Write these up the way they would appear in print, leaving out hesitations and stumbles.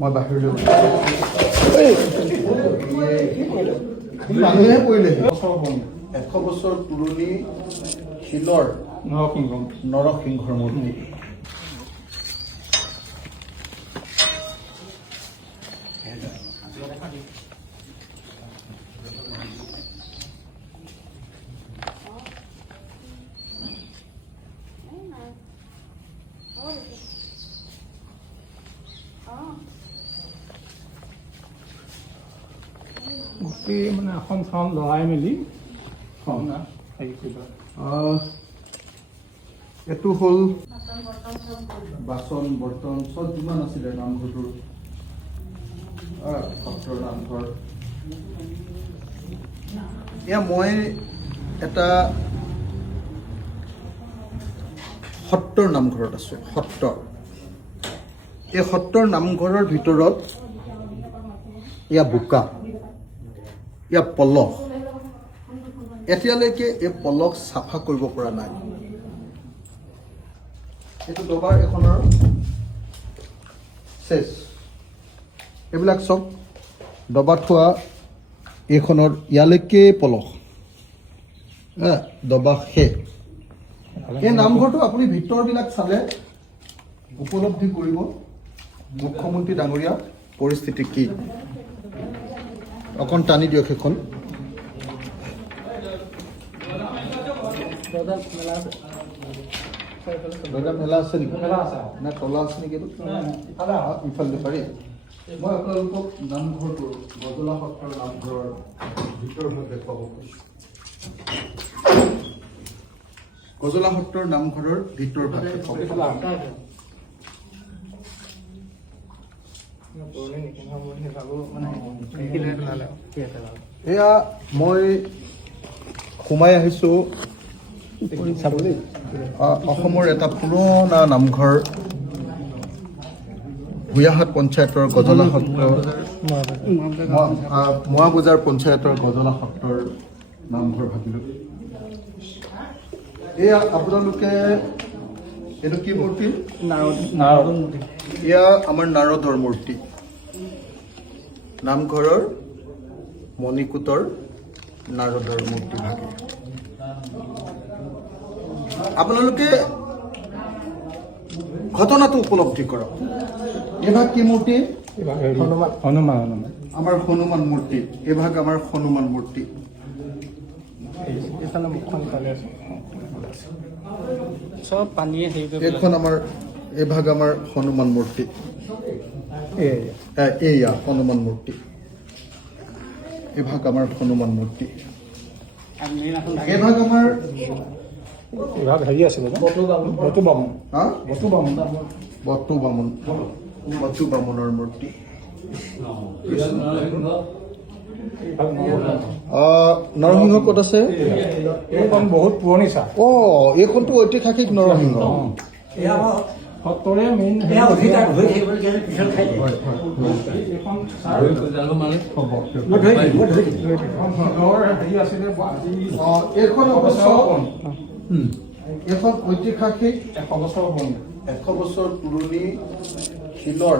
মই বাহিৰলৈ মানুহে পৰিলে 100 বছৰ পুৰণি শিলৰ নৰসিংহৰ মূৰ্তি। গোটেই মানে এখন চাউল লগাই মেলি এইটো হ'ল বাচন বৰ্তন চব যিমান আছিলে নামঘৰটোৰ সত্ৰৰ নামঘৰ। এয়া মই এটা সত্ৰৰ নামঘৰত আছোঁ। এই সত্ৰৰ নামঘৰৰ ভিতৰত এয়া বোকা, এয়া পলস। এতিয়ালৈকে এই পলস চাফা কৰিব পৰা নাই। এইটো দবাৰ এখনৰ চেচ, এইবিলাক চব দবা থোৱা এইখনৰ ইয়ালৈকে পলস দবা শেষ। এই নামঘৰটো আপুনি ভিতৰবিলাক চালে উপলব্ধি কৰিব মুখ্যমন্ত্ৰী ডাঙৰীয়া পৰিস্থিতি কি। অকণ টানি দিয়ক সেইখন। দাদা মেলা আছে নেকি? নে তলা আছে নেকি? ইফালে পাৰি। মই আপোনালোকক নামঘৰটোৰ গজলা সত্ৰৰ নামঘৰৰ ভিতৰ ভাগ দেখুৱাব কৈছোঁ। গজলা সত্ৰৰ নামঘৰৰ ভিতৰ ভাগ এয়া মই সোমাই আহিছোঁ অসমৰ এটা পুৰণা নামঘৰ ভূঞাহাট পঞ্চায়তৰ গজলা সত্ৰ, মোৱাবজাৰ পঞ্চায়তৰ গজলা সত্ৰৰ নামঘৰ ভাবিলোঁ। এয়া আপোনালোকে এইটো কি মূৰ্তি? এয়া আমাৰ নাৰদৰ মূৰ্তি। নামঘৰৰ মণিকূটৰ নাৰদৰ মূৰ্তি ভাগে। আপোনালোকে ঘটনাটো উপলব্ধি কৰক। এভাগ কি মূৰ্তি? হনুমান। আমাৰ হনুমান মূৰ্তি। এভাগ আমাৰ হনুমান মূৰ্তি। চব পানীয়ে এইখন আমাৰ এভাগ আমাৰ হনুমান মূৰ্তি। এয়া হনুমান মূৰ্তি। এভাগ আমাৰ হনুমান মূৰ্তি। এভাগ আমাৰ হেৰি আছিলে বটু বামুণৰ মূৰ্তি। নৰসিংহ ক'ত আছে? এইখন বহুত পুৰণি চাহ। এইখনতো ঐতিহাসিক নৰসিংহ। সত্ৰৰে মেইন এইখন ঐতিহাসিক 100 বছৰ পুৰণি শিলৰ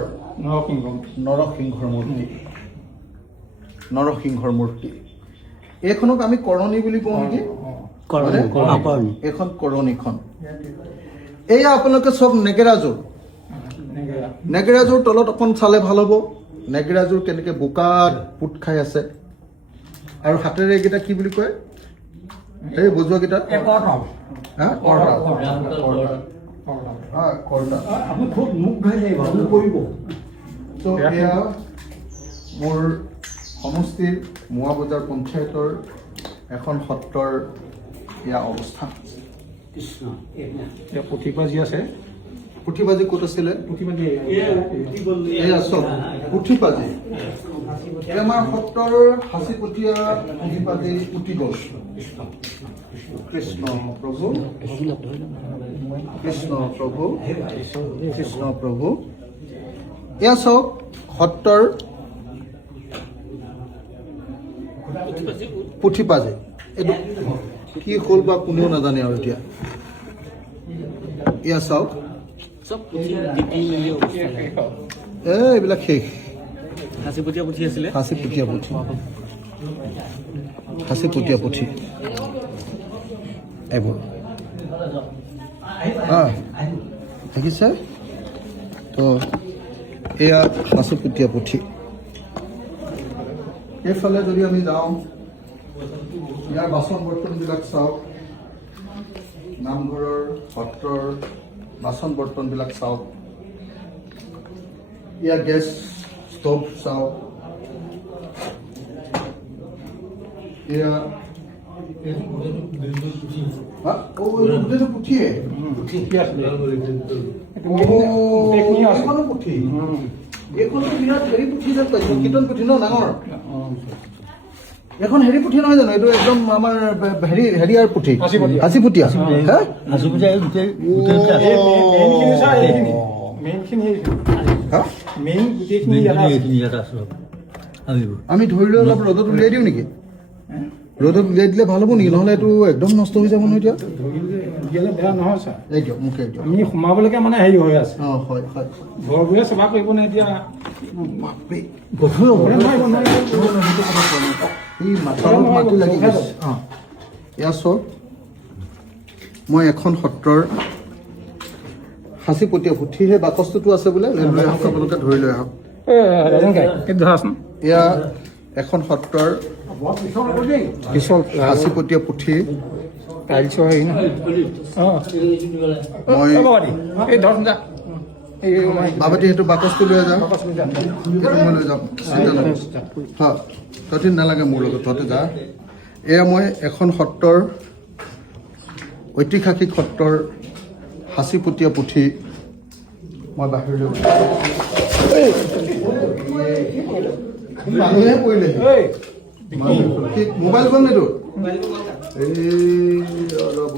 নৰসিংহৰ মূৰ্তি। এইখনক আমি কৰণী বুলি কওঁ নেকি? এইখন কৰণীখন। এয়া আপোনালোকে চব নেগেৰাযোৰ। নেগেৰাযোৰ তলত অকণ চালে ভাল হ'ব। নেগেৰাযোৰ কেনেকৈ বোকাত পোত খাই আছে। আৰু হাতেৰে এইকেইটা কি বুলি কয়? এই বজোৱাকেইটা এয়া মোৰ সমষ্টিৰ মোৱাবজাৰ পঞ্চায়তৰ এখন সত্ৰৰ এয়া অৱস্থা। পুথিপাজি আছে। পুথিপাজি ক'ত আছিলে? এয়া চব পুথিপাজি। আমাৰ সত্ৰৰ সাঁচিপতীয়া পুথিপাজি উটি গ'ল। কৃষ্ণ প্ৰভু, কৃষ্ণ প্ৰভু, কৃষ্ণ প্ৰভু। এয়া চাওক সত্ৰৰ পুথিপাজি। এইটো কি হ'ল বা কোনেও নাজানে আৰু এতিয়া। এয়া চাওক এইবিলাক শেষ হাঁচিপতীয়া পুঠি আছিলে হাঁচিপতীয়া পুঠি হাঁচিপতীয়া পুঠি এইবোৰ দেখিছে তো এয়া হাঁচিপতীয়া পুঠি এইফালে যদি আমি যাওঁ ইয়াৰ বাচন বৰ্তনবিলাক চাওক নামঘৰৰ সত্ৰৰ বাচন বৰ্তনবিলাক চাওক ইয়াৰ গেছ ষ্টভ চাওক এয়া পুঠিয়ে এইখনো পুঠি এইখনো বিৰাট হেৰি পুঠি যেন পাইছোঁ কীৰ্তন পুঠি ন ডাঙৰ এখন হেৰি পুঠি নহয় জানো এইটো একদম আমাৰ হেৰিয়াৰ পুঠি হাঁচিপতীয়া হা আমি ধৰি লৈ অলপ ৰ'দত উলিয়াই দিওঁ নেকি ৰ'দত উলিয়াই দিলে ভাল হ'ব নেকি নহ'লে এইটো একদম নষ্ট হৈ যাব নহয় এতিয়া বেয়া নহয় ছাৰ এই দিয়ক মোক এই দিয়ক আমি সোমাবলৈকে মানে হেৰি হৈ আছে অঁ হয় হয় ঘৰবোৰে চাফা কৰিব নে এতিয়া গধুৰ হ'ব এই মাথাত মাটি লাগি গৈছে অঁ এয়া চাওক মই এখন সত্ৰৰ হাঁচিপতীয়া পুঠি সেই বাকচটোতো আছে বোলে লৈ আহক আপোনালোকে ধৰি লৈ আহক এয়া এখন সত্ৰৰ পিছল হাঁচিপতীয়া পুঠি টাইলছৰ হেৰি নহয় মই বাবাটি সেইটো বাকচটো লৈ যাওঁ সেইটো মই লৈ যাম চিন্তা নকৰোঁ হয় তহঁতি নালাগে মোৰ লগত তহঁতে যা এয়া মই এখন সত্ৰৰ ঐতিহাসিক সত্ৰৰ হাঁচিপতীয়া পুথি মই বাহিৰলৈ মানুহে পৰিলে মোবাইল ফোন এইটো এই অলপ